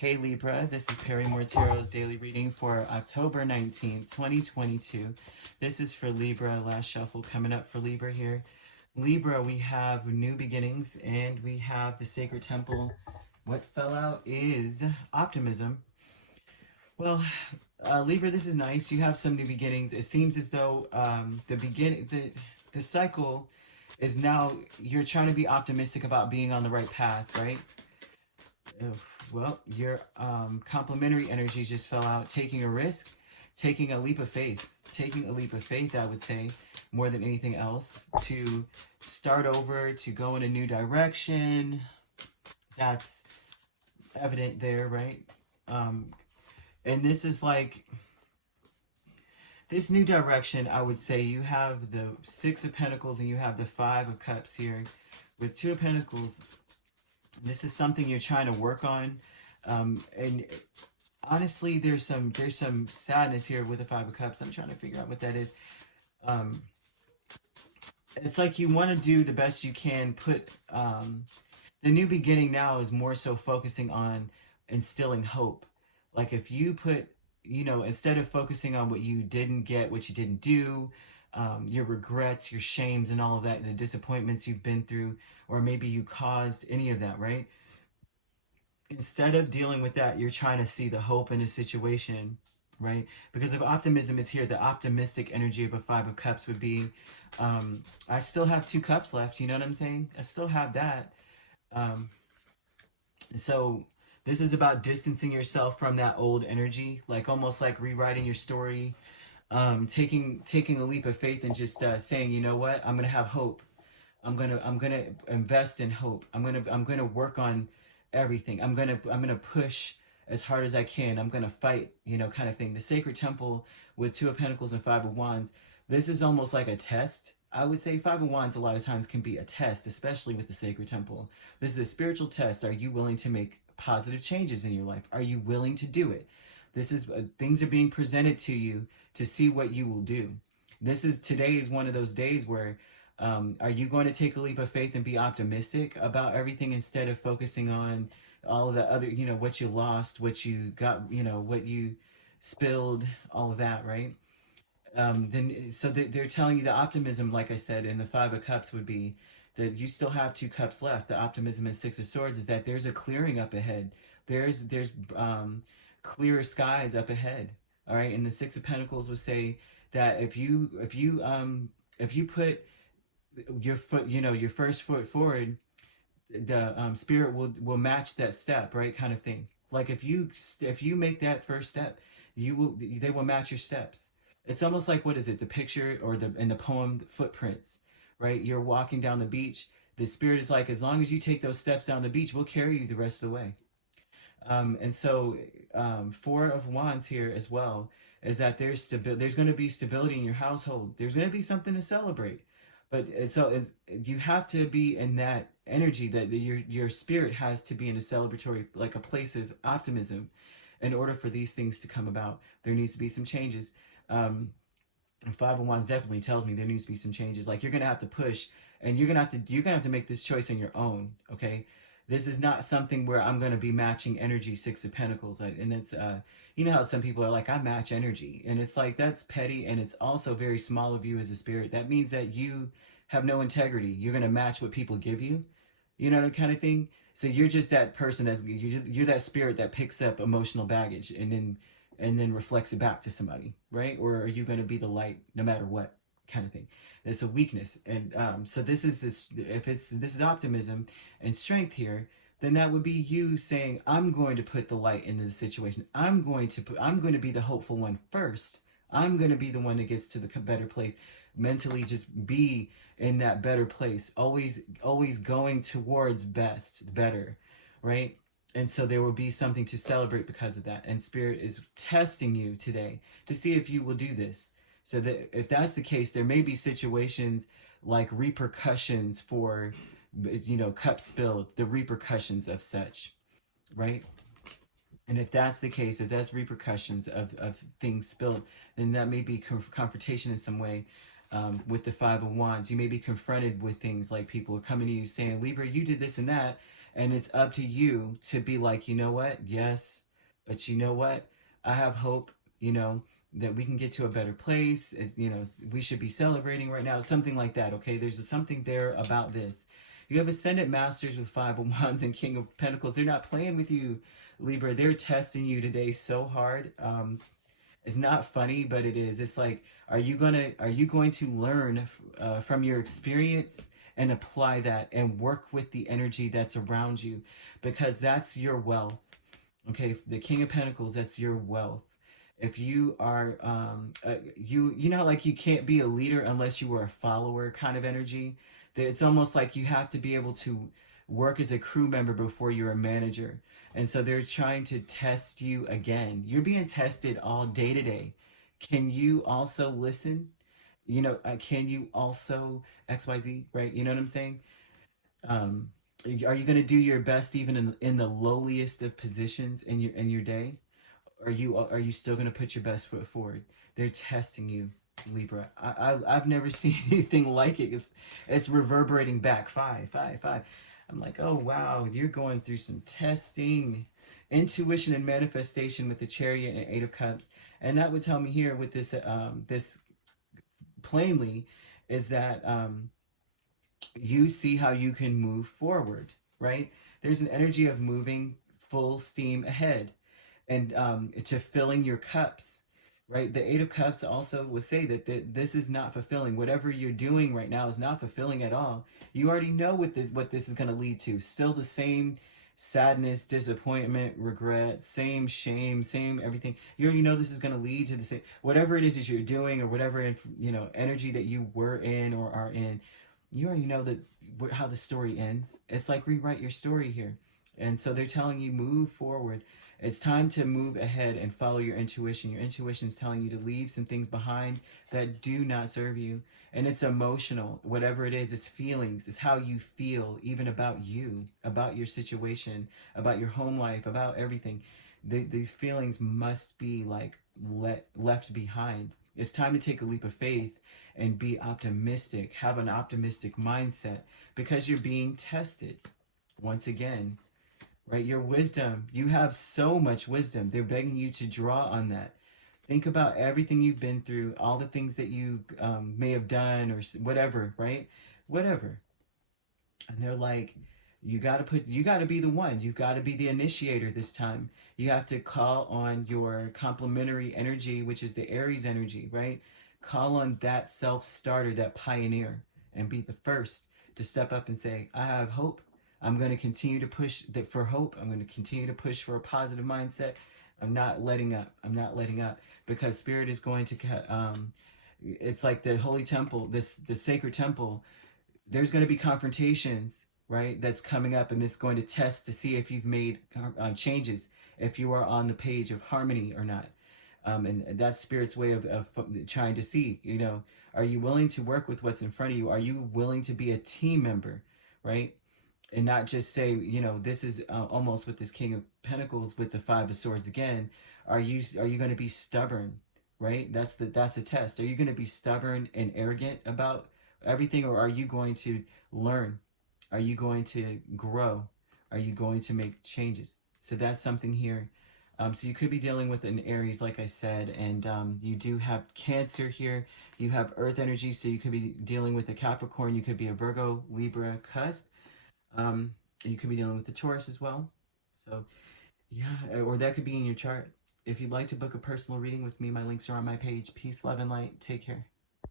Hey Libra, this is Perrymoretarot's daily reading for October 19th, 2022. This is for Libra, last shuffle coming up for Libra here. Libra, we have new beginnings and we have the sacred temple. What fell out is optimism. Well, Libra, this is nice. You have some new beginnings. It seems as though the cycle is now, you're trying to be optimistic about being on the right path, right? Well, your complementary energies just fell out. Taking a risk, taking a leap of faith. Taking a leap of faith, I would say, more than anything else. To start over, to go in a new direction. That's evident there, right? And this is like, this new direction, I would say, you have the Six of Pentacles and you have the Five of Cups here. With Two of Pentacles, this is something you're trying to work on, and honestly, there's some sadness here with the Five of Cups. I'm trying to figure out what that is. It's like you want to do the best you can. The new beginning now is more so focusing on instilling hope. Like if you put, instead of focusing on what you didn't get, what you didn't do, your regrets, your shames, and all of that, the disappointments you've been through, or maybe you caused any of that, right? Instead of dealing with that, you're trying to see the hope in a situation, right? Because if optimism is here, the optimistic energy of a Five of Cups would be, I still have two cups left, you know what I'm saying? I still have that. So this is about distancing yourself from that old energy, like almost like rewriting your story, taking a leap of faith and just saying, you know what, I'm gonna have hope. I'm gonna invest in hope. I'm gonna work on everything. I'm gonna push as hard as I can. I'm gonna fight, kind of thing. The sacred temple with Two of Pentacles and Five of Wands. This is almost like a test. I would say Five of Wands a lot of times can be a test, especially with the sacred temple. This is a spiritual test. Are you willing to make positive changes in your life? Are you willing to do it? This is things are being presented to you to see what you will do. Today is one of those days where are you going to take a leap of faith and be optimistic about everything instead of focusing on all of the other, what you lost, what you got, what you spilled, all of that, right? They're telling you the optimism, like I said, in the Five of Cups would be that you still have two cups left. The optimism in Six of Swords is that there's a clearing up ahead. There's clearer skies up ahead. All right, and the Six of Pentacles would say that if you put your foot, your first foot forward, the spirit will match that step, right? Kind of thing. Like if you make that first step, they will match your steps. It's almost like, what is it? The picture or in the poem Footprints, right? You're walking down the beach. The spirit is like, as long as you take those steps down the beach, we'll carry you the rest of the way. And so Four of Wands here as well is that there's going to be stability in your household. There's going to be something to celebrate. But you have to be in that energy that your spirit has to be in a celebratory, like a place of optimism in order for these things to come about. There needs to be some changes. Five of Wands definitely tells me there needs to be some changes. Like you're gonna have to push, and you're gonna have to make this choice on your own. Okay, this is not something where I'm gonna be matching energy. Six of Pentacles, and it's you know how some people are like, I match energy, and it's like that's petty, and it's also very small of you as a spirit. That means that you have no integrity. You're gonna match what people give you, that kind of thing. So you're just that person you're that spirit that picks up emotional baggage and then reflects it back to somebody, right? Or are you going to be the light no matter what, kind of thing? It's a weakness. And so this is optimism and strength here, then that would be you saying, I'm going to put the light into the situation. I'm going to be the hopeful one first. I'm going to be the one that gets to the better place. Mentally just be in that better place. Always going towards better, right? And so there will be something to celebrate because of that. And Spirit is testing you today to see if you will do this. So that if that's the case, there may be situations like repercussions for, cup spilled, the repercussions of such, right? And if that's the case, if that's repercussions of things spilled, then that may be confrontation in some way. With the Five of Wands, you may be confronted with things like people are coming to you saying, Libra, you did this and that, And it's up to you to be like, you know what? Yes, but you know what? I have hope, you know, that we can get to a better place. It's, you know, we should be celebrating right now. Something like that, okay? There's something there about this. You have Ascendant Masters with Five of Wands and King of Pentacles. They're not playing with you, Libra. They're testing you today so hard. It's not funny, but it is. It's like, are you going to learn from your experience and apply that and work with the energy that's around you, because that's your wealth. Okay, the King of Pentacles, that's your wealth. If you are, you know, like you can't be a leader unless you are a follower kind of energy. It's almost like you have to be able to work as a crew member before you're a manager. And so they're trying to test you again. You're being tested all day today. Can you also listen? You know, can you also XYZ, right? You know what I'm saying? Um, are you going to do your best even in the lowliest of positions in your day? Are you still going to put your best foot forward? They're testing you, Libra. I've never seen anything like it. It's reverberating back. Five, five, five. I'm like, oh wow, you're going through some testing, intuition and manifestation with the Chariot and Eight of Cups, and that would tell me here with this this plainly is that you see how you can move forward, right? There's an energy of moving full steam ahead and to filling your cups, right? The Eight of Cups also would say that this is not fulfilling. Whatever you're doing right now is not fulfilling at all. You already know what this is going to lead to. Still the same sadness, disappointment, regret, same shame, same everything. You already know this is going to lead to the same whatever it is that you're doing or whatever you know energy that you were in or are in. You already know that how the story ends. It's like rewrite your story here. And so they're telling you move forward. It's time to move ahead and follow your intuition. Your intuition is telling you to leave some things behind that do not serve you. And it's emotional. Whatever it is, it's feelings. It's how you feel, even about you, about your situation, about your home life, about everything. These feelings must be like left behind. It's time to take a leap of faith and be optimistic. Have an optimistic mindset because you're being tested once again, right? Your wisdom, you have so much wisdom. They're begging you to draw on that. Think about everything you've been through, all the things that you may have done or whatever, right? Whatever. And they're like, you got to be the one. You got to be the initiator this time. You have to call on your complementary energy, which is the Aries energy, right? Call on that self starter, that pioneer, and be the first to step up and say, I have hope. I'm going to continue to push for hope. I'm going to continue to push for a positive mindset. I'm not letting up. I'm not letting up because spirit is going to it's like the holy temple, the sacred temple. There's going to be confrontations, right? That's coming up, and this is going to test to see if you've made changes, if you are on the page of harmony or not. And that's spirit's way of trying to see, you know, are you willing to work with what's in front of you? Are you willing to be a team member, right? And not just say, you know, this is almost with this King of Pentacles with the Five of Swords again. Are you going to be stubborn, right? That's the test. Are you going to be stubborn and arrogant about everything, or are you going to learn? Are you going to grow? Are you going to make changes? So that's something here. So you could be dealing with an Aries, like I said, and you do have Cancer here. You have Earth energy, so you could be dealing with a Capricorn. You could be a Virgo, Libra, cusp. You could be dealing with the Taurus as well. So yeah, or that could be in your chart. If you'd like to book a personal reading with me, my links are on my page. Peace, love, and light. Take care.